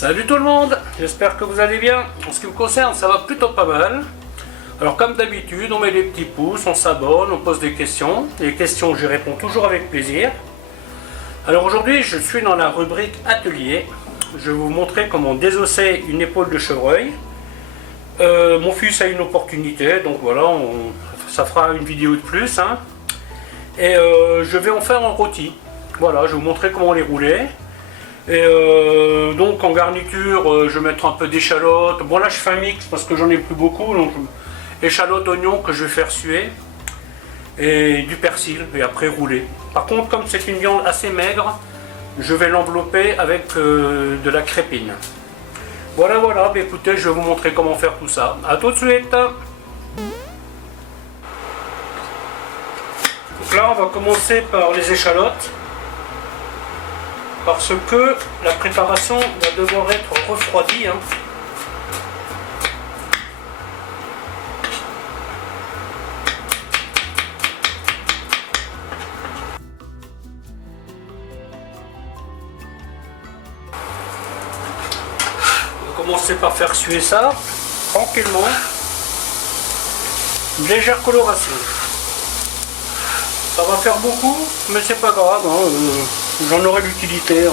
Salut tout le monde, j'espère que vous allez bien. En ce qui me concerne, ça va plutôt pas mal. Alors comme d'habitude, on met des petits pouces, on s'abonne, on pose des questions. Les questions, j'y réponds toujours avec plaisir. Alors aujourd'hui, je suis dans la rubrique atelier. Je vais vous montrer comment désosser une épaule de chevreuil. Mon fils a une opportunité, donc voilà, ça fera une vidéo de plus. Et je vais en faire un rôti. Voilà, je vais vous montrer comment les rouler. Et donc en garniture, je vais mettre un peu d'échalote. Bon là je fais un mix parce que j'en ai plus beaucoup. Donc échalote, oignon que je vais faire suer. Et du persil et après rouler. Par contre comme c'est une viande assez maigre, je vais l'envelopper avec de la crépine. Voilà, bah, écoutez, je vais vous montrer comment faire tout ça. A tout de suite. Donc là on va commencer par les échalotes. Parce que la préparation va devoir être refroidie. On va commencer par faire suer ça tranquillement. Une légère coloration. Ça va faire beaucoup, mais c'est pas grave. J'en aurai l'utilité.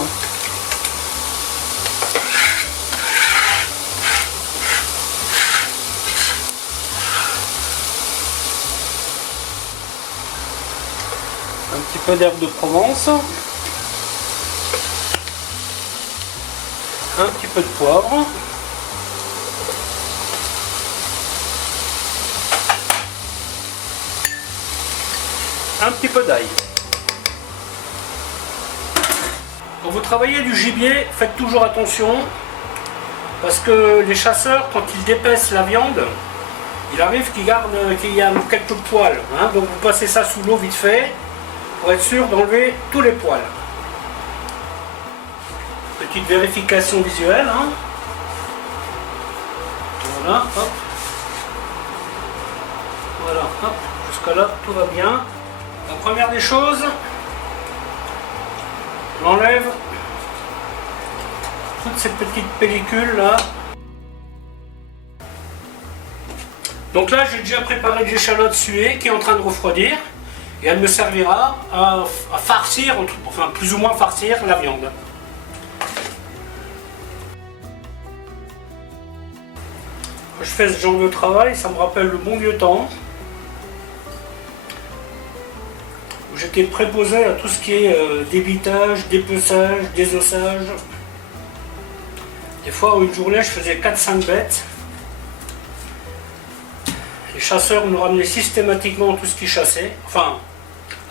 Un petit peu d'herbe de Provence. Un petit peu de poivre. Un petit peu d'ail. Quand vous travaillez du gibier, faites toujours attention parce que les chasseurs, quand ils dépècent la viande, il arrive qu'il y a quelques poils. Donc vous passez ça sous l'eau vite fait pour être sûr d'enlever tous les poils. Petite vérification visuelle. Voilà, hop. Voilà, hop. Jusqu'à là, tout va bien. La première des choses, on enlève toutes ces petites pellicules là. Donc là j'ai déjà préparé de l'échalote suée qui est en train de refroidir et elle me servira à farcir, enfin plus ou moins farcir la viande. Quand je fais ce genre de travail, ça me rappelle le bon vieux temps. J'étais préposé à tout ce qui est débitage, dépeçage, désossage. Des fois, une journée, je faisais 4-5 bêtes. Les chasseurs nous ramenaient systématiquement tout ce qu'ils chassaient. Enfin,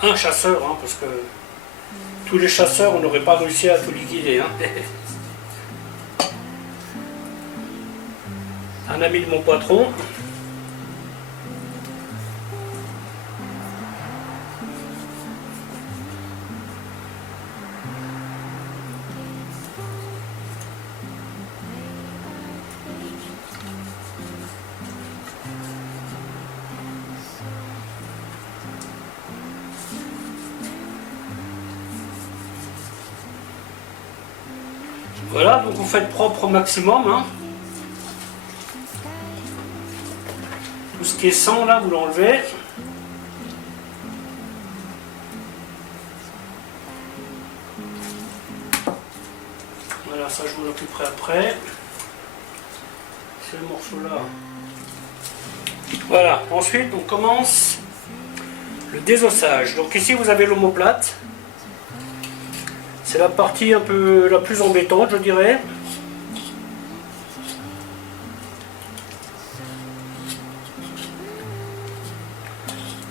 un chasseur, parce que tous les chasseurs, on n'aurait pas réussi à tout liquider. Un ami de mon patron. Voilà, donc vous faites propre au maximum. Tout ce qui est sang là, vous l'enlevez. Voilà, ça je m'en occuperai après. C'est le morceau là. Voilà, ensuite on commence le désossage. Donc ici vous avez l'omoplate. C'est la partie un peu la plus embêtante, je dirais.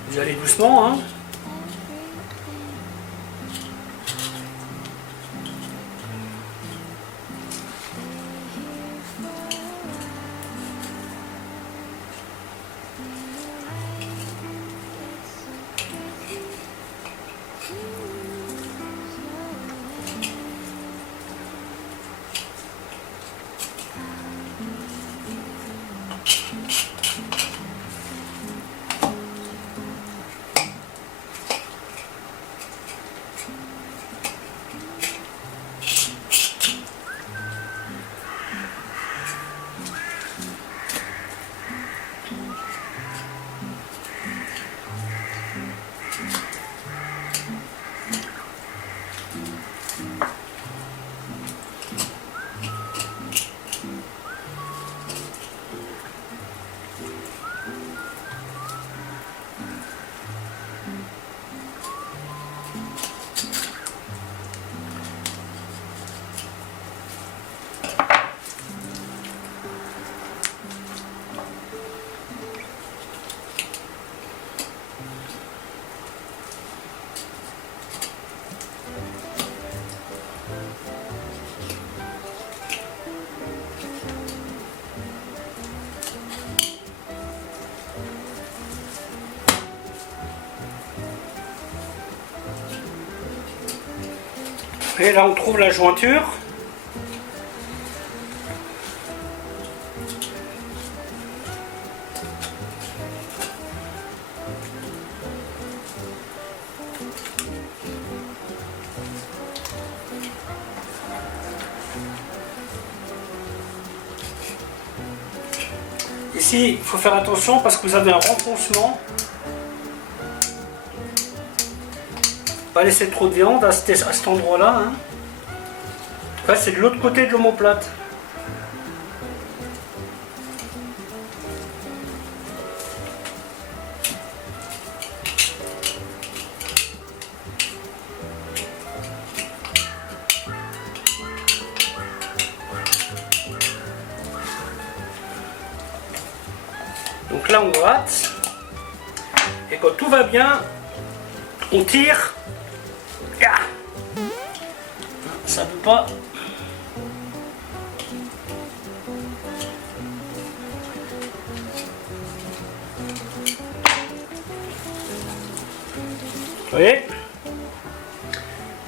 Vous allez doucement. Et là on trouve la jointure. Ici, il faut faire attention parce que vous avez un renfoncement. Pas laisser trop de viande à cet endroit-là. Hein. Là, c'est de l'autre côté de l'omoplate. Donc là, on gratte. Et quand tout va bien, on tire. Ça ne peut pas. Vous voyez?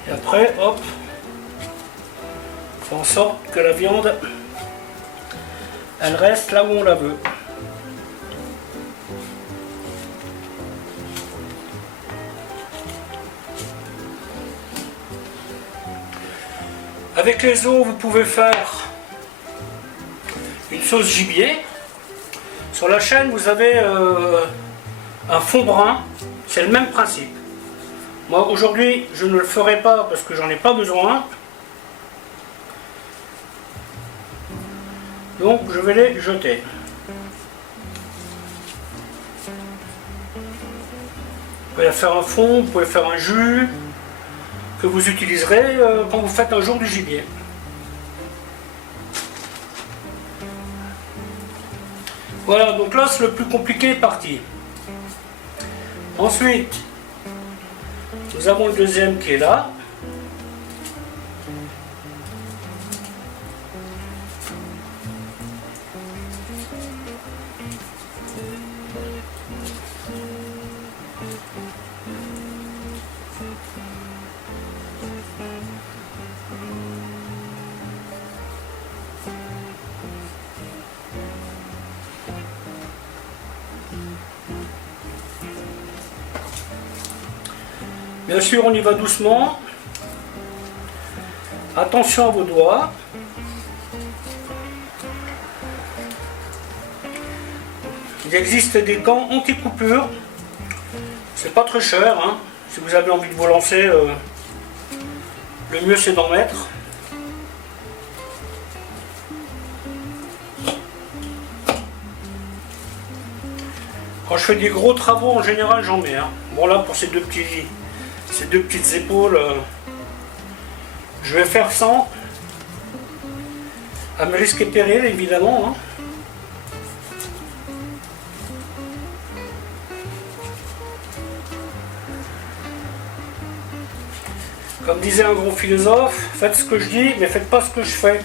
Et après, hop, fait en sorte que la viande, elle reste là où on la veut. Avec les os, vous pouvez faire une sauce gibier. Sur la chaîne, vous avez un fond brun. C'est le même principe. Moi, aujourd'hui, je ne le ferai pas parce que j'en ai pas besoin. Donc, je vais les jeter. Vous pouvez faire un fond, vous pouvez faire un jus que vous utiliserez quand vous faites un jour du gibier. Voilà, donc là c'est le plus compliqué est parti. Ensuite, nous avons le deuxième qui est là. Bien sûr, on y va doucement. Attention à vos doigts. Il existe des gants anti-coupure. C'est pas très cher. Hein. Si vous avez envie de vous lancer, le mieux c'est d'en mettre. Quand je fais des gros travaux, en général, j'en mets. Hein. Bon, là, pour ces deux petites épaules, je vais faire sans, à mes risques et périls, évidemment. Hein. Comme disait un gros philosophe, faites ce que je dis, mais faites pas ce que je fais.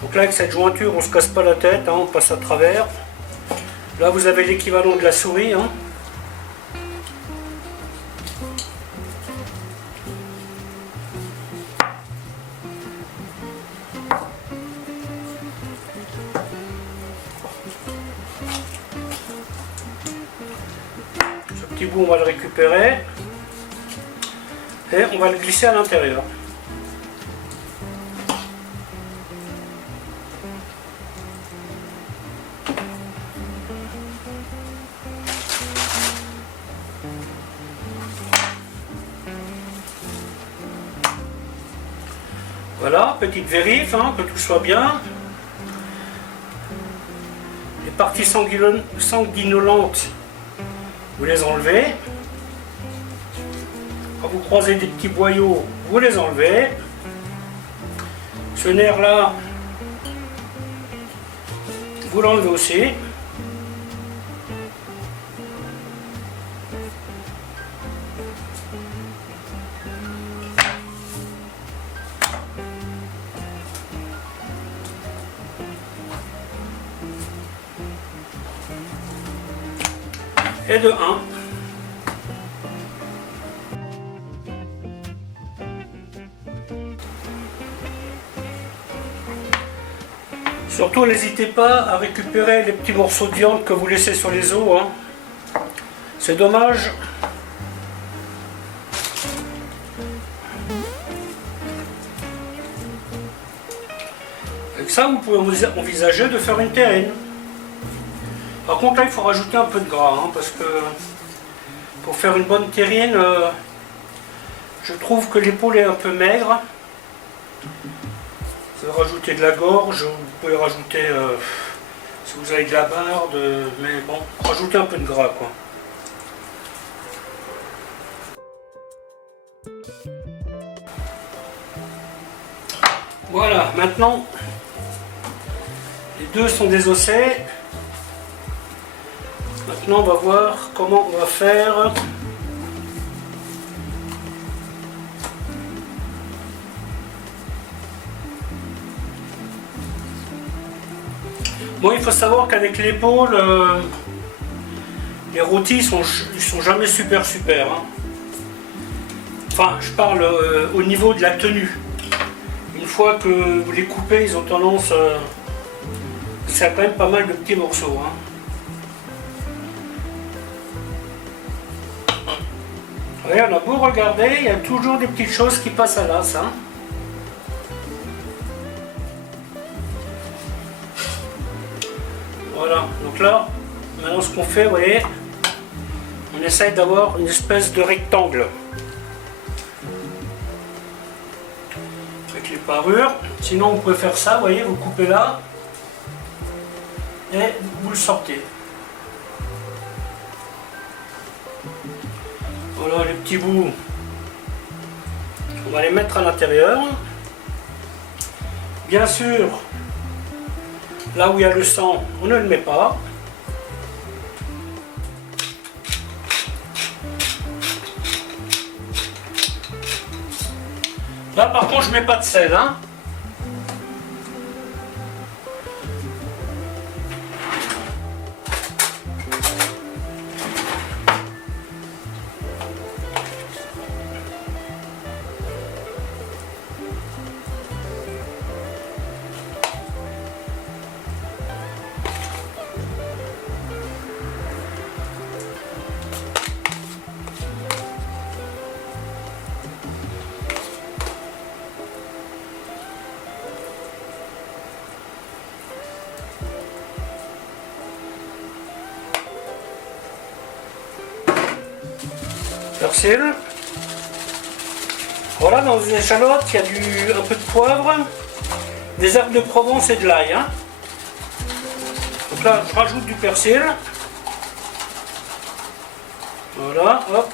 Donc là, avec cette jointure, on ne se casse pas la tête, hein, on passe à travers. Là, vous avez l'équivalent de la souris. Hein. Ce petit bout, on va le récupérer. Et on va le glisser à l'intérieur. Voilà, petite vérif, hein, que tout soit bien. Les parties sanguinolentes, vous les enlevez. Quand vous croisez des petits boyaux, vous les enlevez. Ce nerf-là, vous l'enlevez aussi. et de 1. Surtout, n'hésitez pas à récupérer les petits morceaux de viande que vous laissez sur les os. Hein. C'est dommage. Avec ça, vous pouvez envisager de faire une terrine. Par contre, là, il faut rajouter un peu de gras, hein, parce que pour faire une bonne terrine, je trouve que l'épaule est un peu maigre. Vous pouvez rajouter de la gorge, vous pouvez rajouter, si vous avez de la barbe, mais bon, rajoutez un peu de gras, quoi. Voilà, maintenant, les deux sont désossés. Maintenant, on va voir comment on va faire. Bon, il faut savoir qu'avec l'épaule, les rôtis ils sont jamais super. Hein. Enfin, je parle au niveau de la tenue. Une fois que vous les coupez, ils ont tendance... c'est quand même pas mal de petits morceaux. Hein. Ouais, on a beau regarder, il y a toujours des petites choses qui passent à l'as. Hein. Voilà, donc là, maintenant ce qu'on fait, vous voyez, on essaye d'avoir une espèce de rectangle. Avec les parures. Sinon, vous pouvez faire ça, vous voyez, vous coupez là et vous le sortez. Voilà les petits bouts. On va les mettre à l'intérieur. Bien sûr, là où il y a le sang, on ne le met pas. Là par contre je mets pas de sel. Hein. Persil. Voilà, dans une échalote, il y a un peu de poivre, des herbes de Provence et de l'ail. Hein. Donc là, je rajoute du persil. Voilà, hop.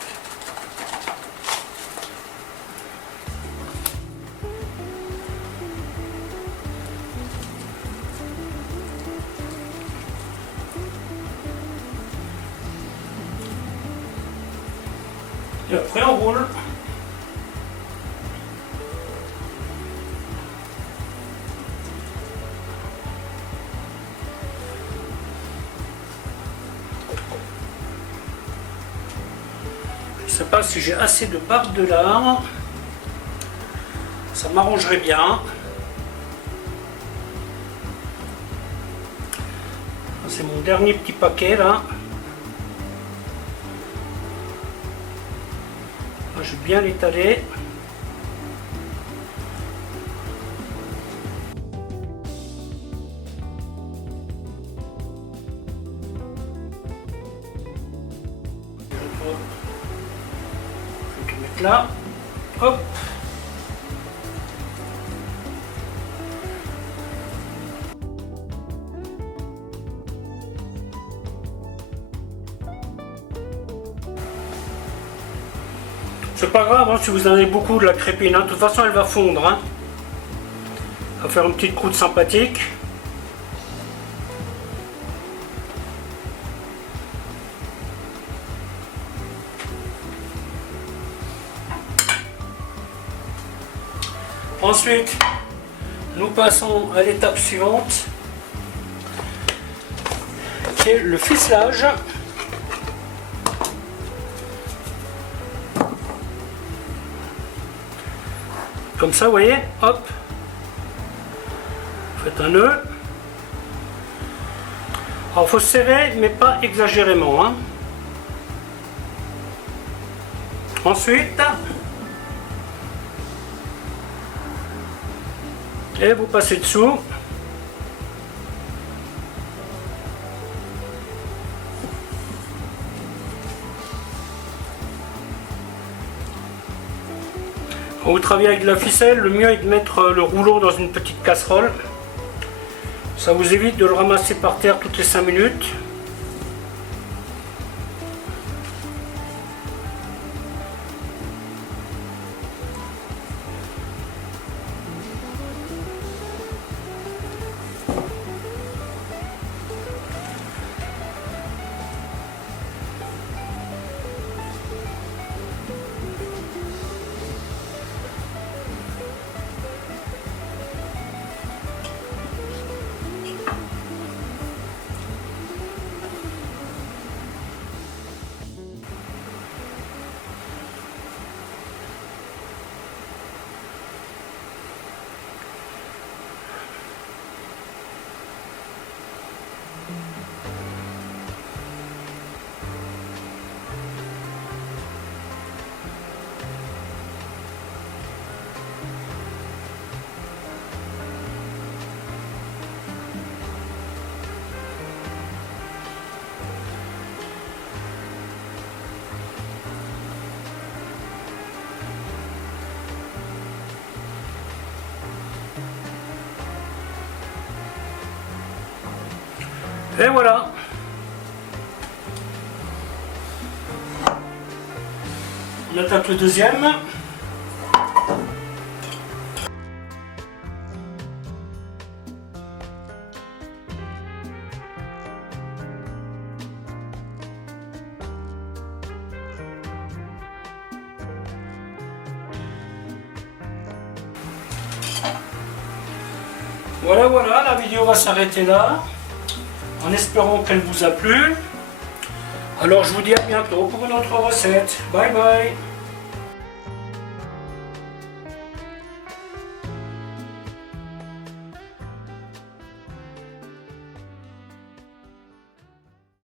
Et après on roule. Je ne sais pas si j'ai assez de barbe de lard. Ça m'arrangerait bien. C'est mon dernier petit paquet là. Je vais bien l'étaler. Je vais te mettre là. Hop. C'est pas grave hein, si vous en avez beaucoup de la crépine, hein. De toute façon elle va fondre. Hein. On va faire une petite croûte sympathique. Ensuite, nous passons à l'étape suivante, qui est le ficelage. Comme ça, vous voyez, hop. Faites un nœud. Alors, il faut serrer, mais pas exagérément. Hein. Ensuite, et vous passez dessous. Quand vous travaillez avec de la ficelle, le mieux est de mettre le rouleau dans une petite casserole. Ça vous évite de le ramasser par terre toutes les 5 minutes. Et voilà. On attaque le deuxième. Voilà, la vidéo va s'arrêter là. En espérant qu'elle vous a plu. Alors je vous dis à bientôt pour une autre recette. Bye bye.